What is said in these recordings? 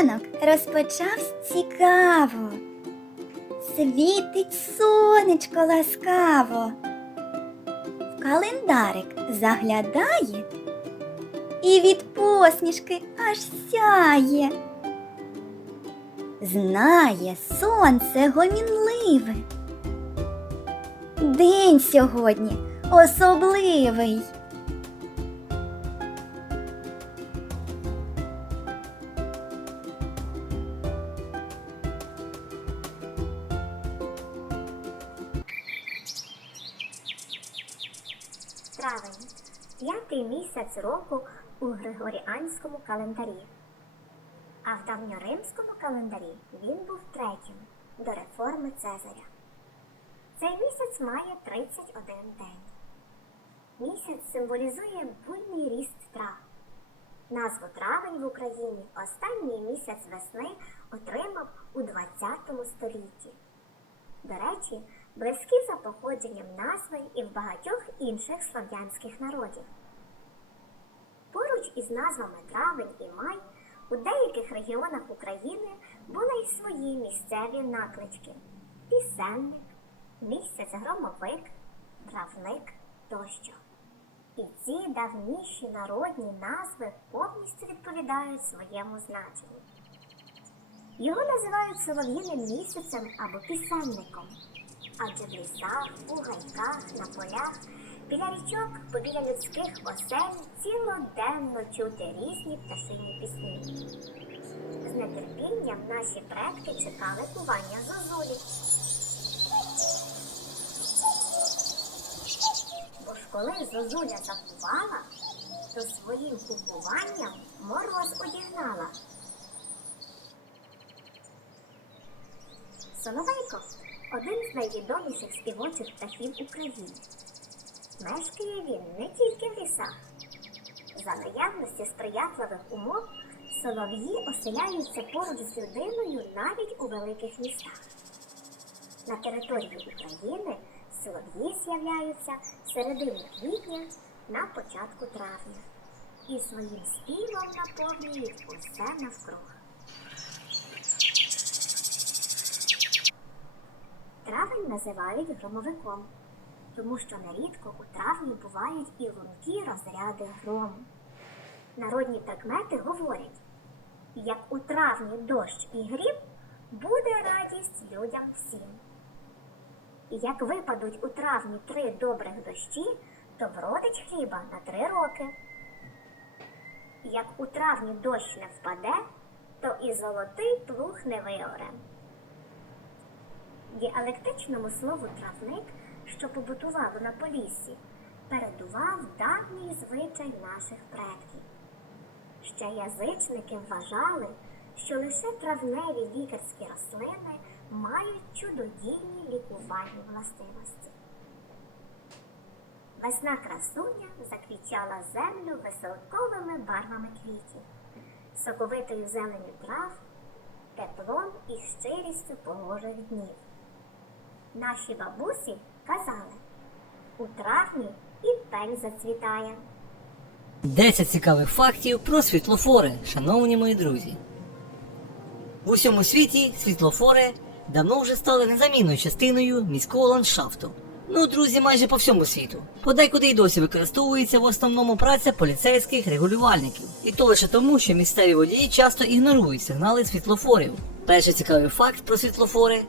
ранок розпочався цікаво. Світить сонечко ласкаво. В календарик заглядає і від посмішки аж сяє. Знає сонце гомінливе. День сьогодні особливий. Травень п'ятий місяць року у Григоріанському календарі. А в давньоримському календарі він був третім до реформи Цезаря. Цей місяць має 31 день. Місяць символізує буйний ріст трав. Назву травень в Україні останній місяць весни отримав у 20 столітті. До речі, близькі за походженням назви і в багатьох інших слов'янських народів. Поруч із назвами травень і май у деяких регіонах України були й свої місцеві наклички пісенник, місяць громовик, травник тощо. І ці давніші народні назви повністю відповідають своєму значенню. Його називають солов'їним місяцем або пісенником, адже в лісах, у гайках, на полях, біля річок, побіля людських осель цілоденно чути різні пташині пісні. З нетерпінням наші предки чекали кування зозулі. Бо ж коли зозуля закувала, то своїм купуванням мороз одігнала. Соловейко один з найвідоміших співочих птахів України. Мешкає він не тільки в лісах. За наявності сприятливих умов солов'ї оселяються поруч з людиною навіть у великих містах. На території України солов'ї з'являються в середині квітня на початку травня і своїм співом наповнюють усе навкруг. Травень називають громовиком, тому що нерідко у травні бувають і лункі розряди грому. Народні прикмети говорять, як у травні дощ і грім, буде радість людям всім. І як випадуть у травні три добрих дощі, то вродить хліба на три роки. Як у травні дощ не впаде, то і золотий плуг не виоре. Діалектичному слову травник, що побутувало на поліссі, передував давній звичай наших предків. Ще язичники вважали, що лише травневі лікарські рослини мають чудодійні лікувальні властивості. Весна красуня заквічала землю веселковими барвами квітів, соковитою зеленю трав, теплом і щирістю погожих днів. Наші бабусі казали, у травні і пень зацвітає. 10 цікавих фактів про світлофори, шановні мої друзі. В усьому світі світлофори давно вже стали незамінною частиною міського ландшафту. Ну, друзі, майже по всьому світу. Подекуди й досі використовується в основному праця поліцейських регулювальників. І то лише тому, що місцеві водії часто ігнорують сигнали світлофорів. Перший цікавий факт про світлофори.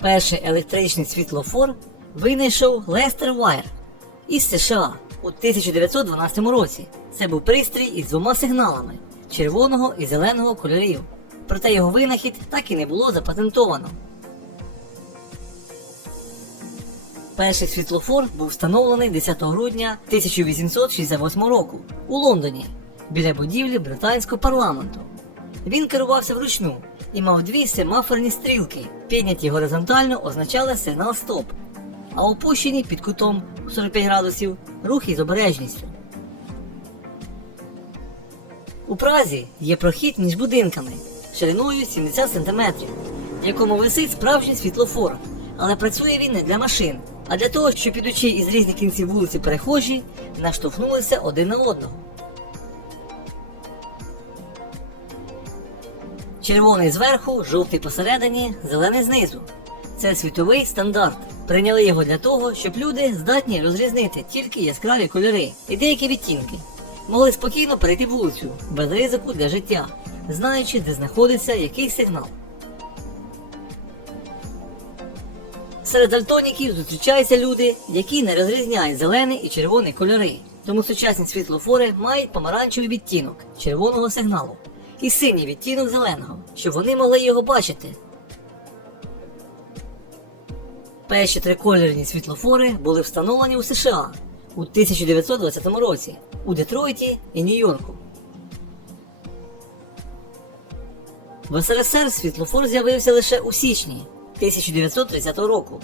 Перший електричний світлофор винайшов Лестер Вайер із США у 1912 році. Це був пристрій із двома сигналами червоного і зеленого кольорів. Проте його винахід так і не було запатентовано. Перший світлофор був встановлений 10 грудня 1868 року у Лондоні біля будівлі британського парламенту. Він керувався вручну і мав дві семафорні стрілки. Підняті горизонтально означали сигнал стоп, а опущені під кутом 45 градусів рухи з обережністю. У Празі є прохід між будинками шириною 70 см, в якому висить справжній світлофор, але працює він не для машин, а для того, щоб ідучи із різних кінців вулиці перехожі, наштовхнулися один на одного. Червоний зверху, жовтий посередині, зелений знизу. Це світовий стандарт. Прийняли його для того, щоб люди здатні розрізнити тільки яскраві кольори і деякі відтінки. Могли спокійно перейти вулицю, без ризику для життя, знаючи, де знаходиться який сигнал. Серед дальтоніків зустрічаються люди, які не розрізняють зелений і червоний кольори. Тому сучасні світлофори мають помаранчевий відтінок червоного сигналу і синій відтінок зеленого, щоб вони могли його бачити. Перші трикольорні світлофори були встановлені у США у 1920 році у Детройті і Нью-Йорку. В СРСР світлофор з'явився лише у січні 1930 року.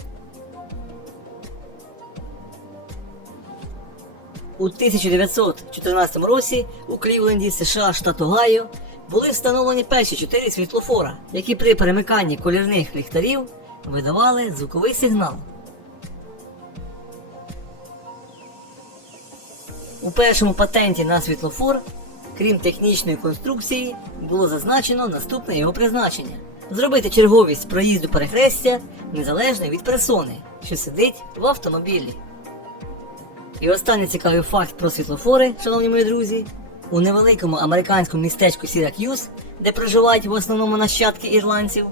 У 1914 році у Клівленді, США, штат Огайо, були встановлені перші чотири світлофора, які при перемиканні колірних ліхтарів видавали звуковий сигнал. У першому патенті на світлофор, крім технічної конструкції, було зазначено наступне його призначення: зробити черговість проїзду перехрестя незалежно від персони, що сидить в автомобілі. І останній цікавий факт про світлофори, шановні мої друзі. У невеликому американському містечку Сірак'юз, де проживають в основному нащадки ірландців,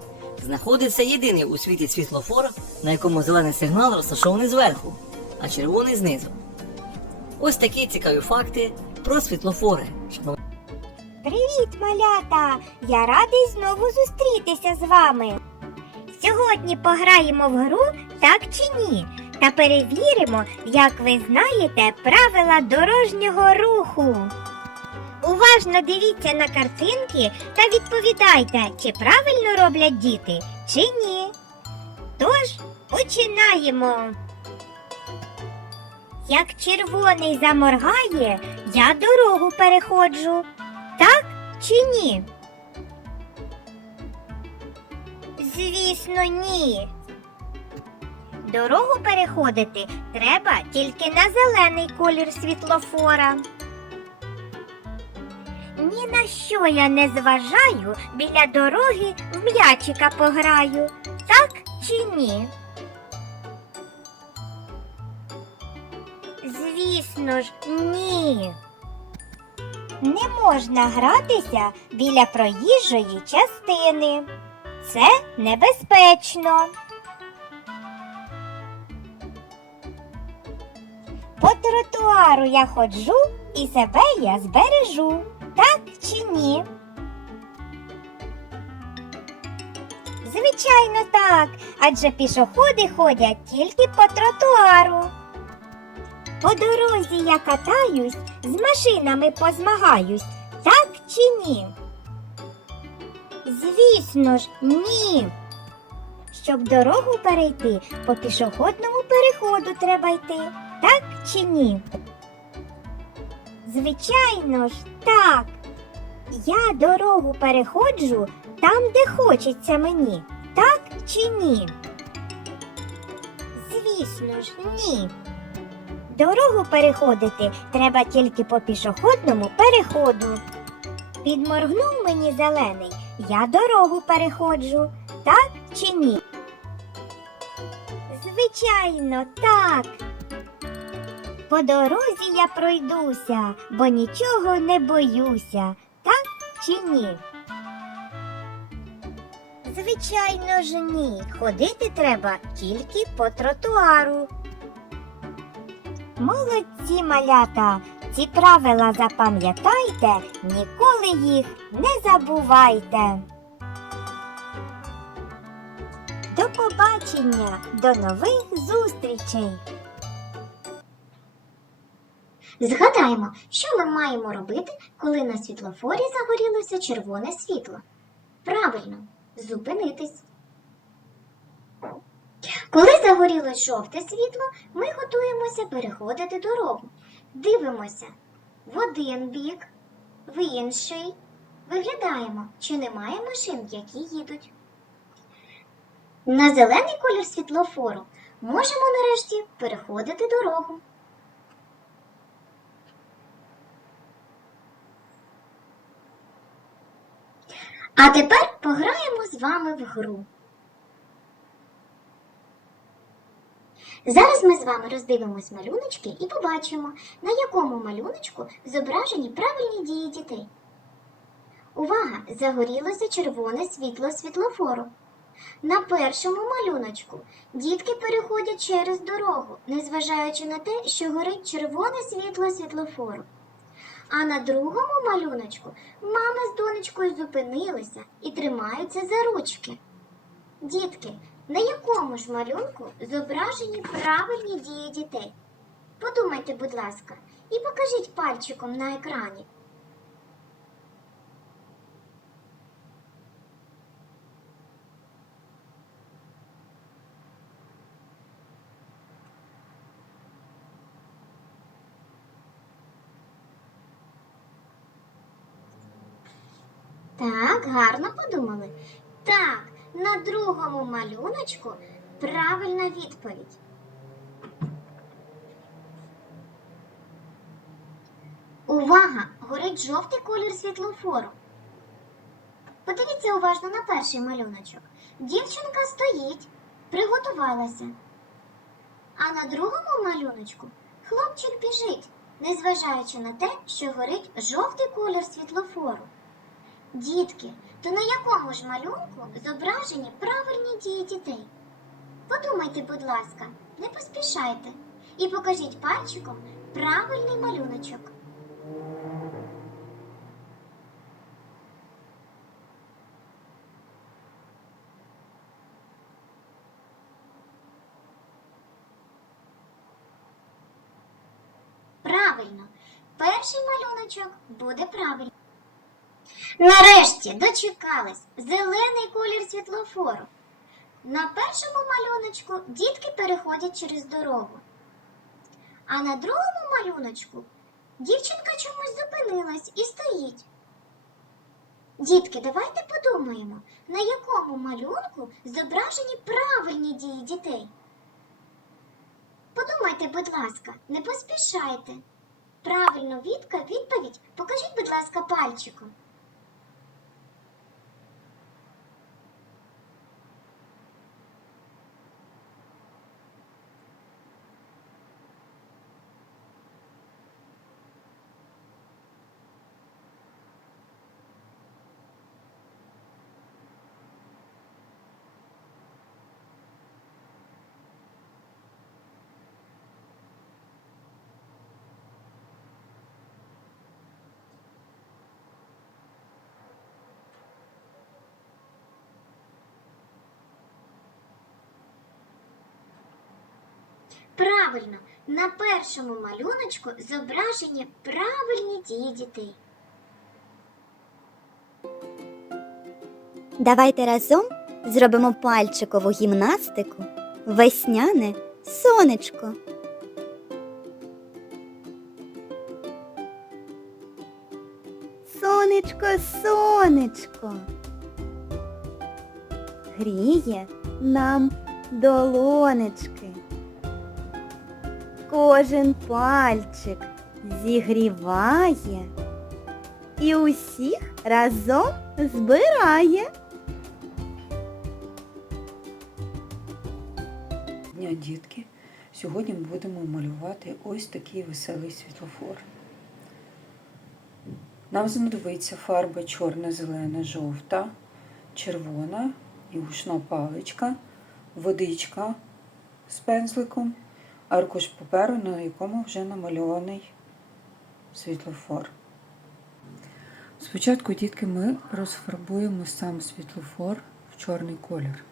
знаходиться єдиний у світі світлофор, на якому зелений сигнал розташований зверху, а червоний знизу. Ось такі цікаві факти про світлофори. Привіт, малята! Я радий знову зустрітися з вами. Сьогодні пограємо в гру так чи ні, та перевіримо, як ви знаєте правила дорожнього руху. Уважно дивіться на картинки та відповідайте, чи правильно роблять діти, чи ні. Тож починаємо. Як червоний заморгає, я дорогу переходжу. Так чи ні? Звісно, ні. Дорогу переходити треба тільки на зелений колір світлофора. Ні на що я не зважаю, біля дороги в м'ячика пограю. Так чи ні? Звісно ж, ні. Не можна гратися біля проїжджої частини. Це небезпечно. По тротуару я ходжу і себе я збережу. Так чи ні? Звичайно, так, адже пішоходи ходять тільки по тротуару. По дорозі я катаюсь, з машинами позмагаюсь, так чи ні? Звісно ж, ні. Щоб дорогу перейти, по пішохідному переходу треба йти, так чи ні? Звичайно ж, так. Я дорогу переходжу там, де хочеться мені, так чи ні? Звісно ж, ні. Дорогу переходити треба тільки по пішохідному переходу. Підморгнув мені зелений, я дорогу переходжу, так чи ні? Звичайно, так. По дорозі я пройдуся, бо нічого не боюся, так чи ні? Звичайно ж ні. Ходити треба тільки по тротуару. Молодці малята! Ці правила запам'ятайте, ніколи їх не забувайте. До побачення, до нових зустрічей! Згадаємо, що ми маємо робити, коли на світлофорі загорілося червоне світло. Правильно, зупинитись. Коли загорілось жовте світло, ми готуємося переходити дорогу. Дивимося в один бік, в інший. Виглядаємо, чи немає машин, які їдуть. На зелений колір світлофору можемо нарешті переходити дорогу. А тепер пограємо з вами в гру. Зараз ми з вами роздивимось малюночки і побачимо, на якому малюночку зображені правильні дії дітей. Увага! Загорілося червоне світло світлофору. На першому малюночку дітки переходять через дорогу, незважаючи на те, що горить червоне світло світлофору. А на другому малюночку мама з донечкою зупинилися і тримаються за ручки. Дітки, на якому ж малюнку зображені правильні дії дітей? Подумайте, будь ласка, і покажіть пальчиком на екрані. Так, гарно подумали. Так, на другому малюночку правильна відповідь. Увага! Горить жовтий колір світлофору. Подивіться уважно на перший малюночок. Дівчинка стоїть, приготувалася. А на другому малюночку хлопчик біжить, незважаючи на те, що горить жовтий колір світлофору. Дітки, то на якому ж малюнку зображені правильні дії дітей? Подумайте, будь ласка, не поспішайте і покажіть пальчиком правильний малюночок. Правильно, перший малюночок буде правильний. Нарешті дочекались зелений колір світлофору. На першому малюночку дітки переходять через дорогу. А на другому малюночку дівчинка чомусь зупинилась і стоїть. Дітки, давайте подумаємо, на якому малюнку зображені правильні дії дітей. Подумайте, будь ласка, не поспішайте. Правильну відка, відповідь покажіть, будь ласка, пальчиком. Правильно, на першому малюночку зображені правильні дії дітей. Давайте разом зробимо пальчикову гімнастику Весняне сонечко. Сонечко, сонечко. Гріє нам долонечки. Кожен пальчик зігріває і усіх разом збирає. Дня дітки. Сьогодні ми будемо малювати ось такий веселий світлофор. Нам знадобиться фарба чорна, зелена, жовта, червона і гушна паличка, водичка з пензликом, аркуш паперу, на якому вже намальований світлофор. Спочатку, дітки, ми розфарбуємо сам світлофор в чорний колір.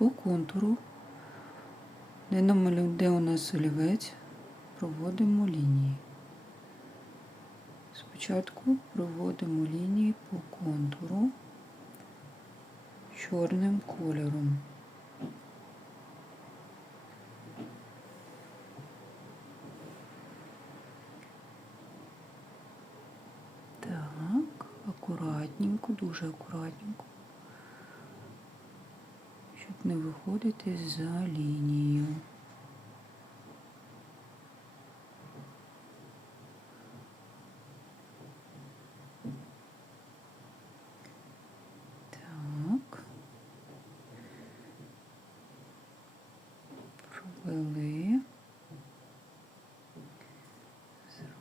по контуру, де, у нас олівець, проводимо лінії. Спочатку проводимо лінії по контуру чорним кольором. Так, акуратненько, дуже акуратненько щоб не виходити за лінію.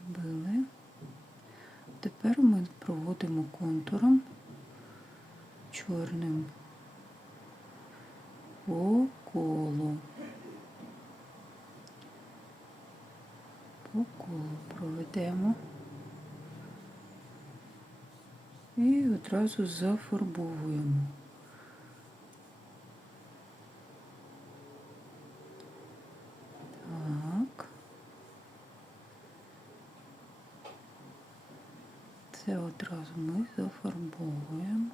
Зробили. Тепер ми проводимо контуром чорним по колу. По колу проведемо і одразу зафарбовуємо. Так. Це одразу ми зафарбовуємо,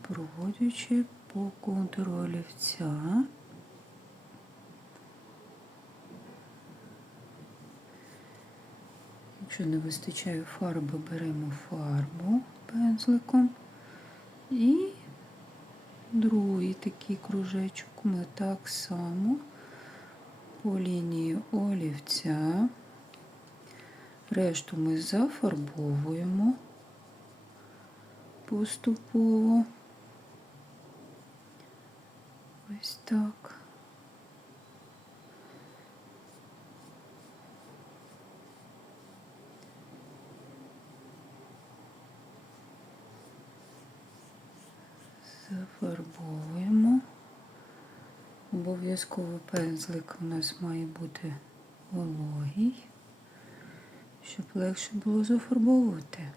проводячи по контуру олівця. Якщо не вистачає фарби, беремо фарбу пензликом і другий такий кружечок ми так само по лінії олівця. Решту ми зафарбовуємо поступово. Ось так. Зафарбовуємо. Обов'язково пензлик у нас має бути вологий, щоб легше було зафарбовувати.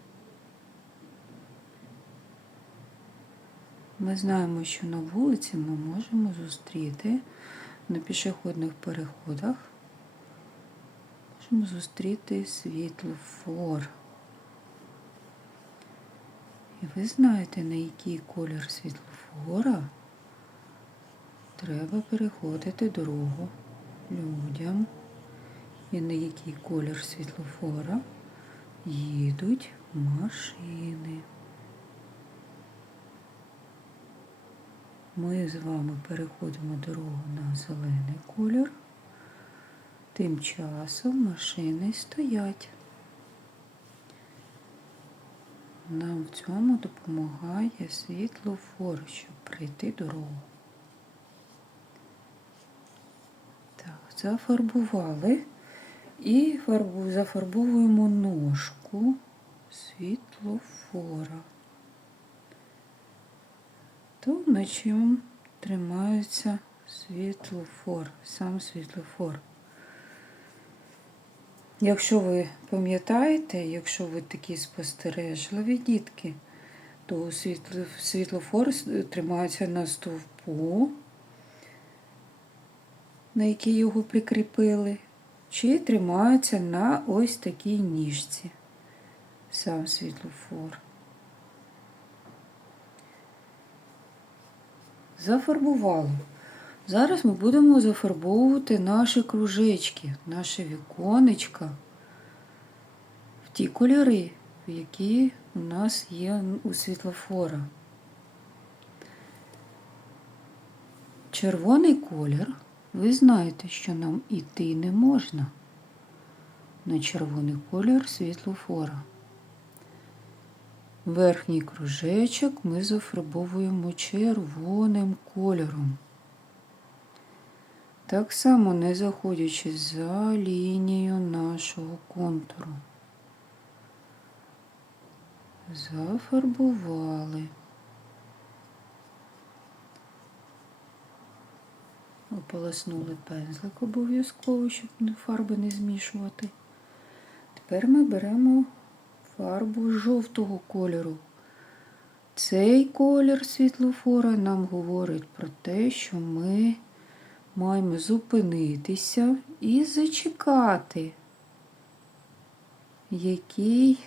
Ми знаємо, що на вулиці ми можемо зустріти на пішохідних переходах. Можемо зустріти світлофор. І ви знаєте, на який колір світлофора треба переходити дорогу людям. І на який колір світлофора їдуть машини. Ми з вами переходимо дорогу на зелений колір. Тим часом машини стоять. Нам в цьому допомагає світлофор, щоб пройти дорогу. Так, зафарбували і зафарбовуємо ножку світлофора. То на чим тримається світлофор, сам світлофор. Якщо ви пам'ятаєте, якщо ви такі спостережливі дітки, то світлофор тримається на стовпу, на який його прикріпили, чи тримається на ось такій ніжці. Сам світлофор. Зафарбували. Зараз ми будемо зафарбовувати наші кружечки, наші віконечка в ті кольори, які у нас є у світлофора. Червоний колір, ви знаєте, що нам іти не можна на червоний колір світлофора. Верхній кружечок ми зафарбовуємо червоним кольором. Так само не заходячи за лінію нашого контуру. Зафарбували. Ополоснули пензлик обов'язково, щоб фарби не змішувати. Тепер ми беремо фарбу жовтого кольору. Цей колір світлофора нам говорить про те, що ми маємо зупинитися і зачекати, який,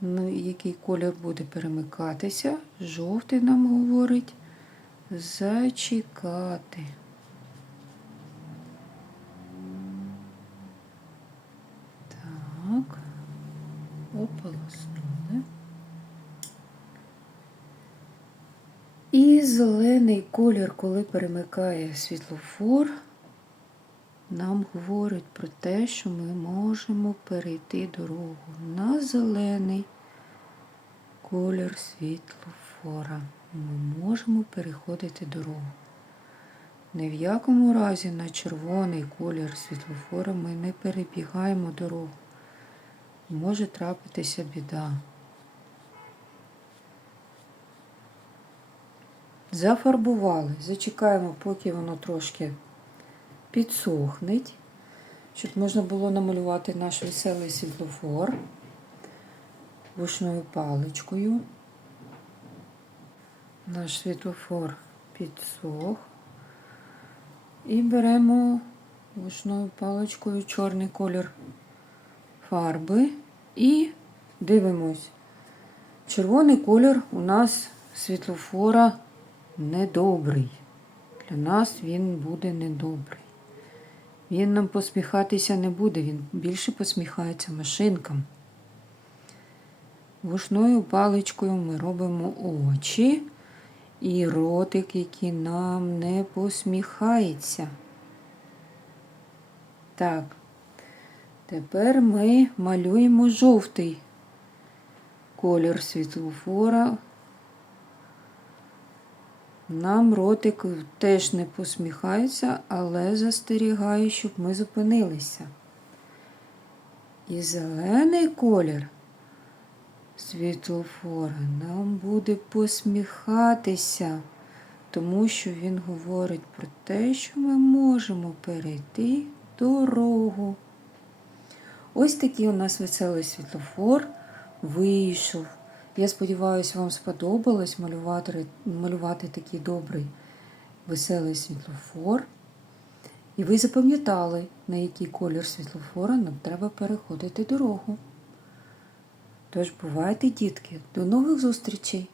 ну, який колір буде перемикатися. Жовтий нам говорить зачекати. Так, ополоснули. І зелений колір, коли перемикає світлофор, нам говорить про те, що ми можемо перейти дорогу на зелений колір світлофора. ми можемо переходити дорогу. Ні в якому разі на червоний колір світлофора ми не перебігаємо дорогу. Може трапитися біда. Зафарбували. Зачекаємо, поки воно трошки підсохне, щоб можна було намалювати наш веселий світлофор вушною паличкою. Наш світлофор підсох. І беремо вушною паличкою чорний колір фарби і дивимось. Червоний колір у нас світлофора недобрий. Для нас він буде недобрий. Він нам посміхатися не буде, він більше посміхається машинкам. Вушною паличкою ми робимо очі і ротик, який нам не посміхається. Так, тепер ми малюємо жовтий колір світлофора. Нам ротик теж не посміхається, але застерігаю, щоб ми зупинилися. І зелений колір світлофора нам буде посміхатися, тому що він говорить про те, що ми можемо перейти дорогу. Ось такий у нас веселий світлофор вийшов. Я сподіваюся, вам сподобалось малювати, малювати такий добрий веселий світлофор. І ви запам'ятали, на який колір світлофора нам треба переходити дорогу. Тож бувайте, дітки, до нових зустрічей!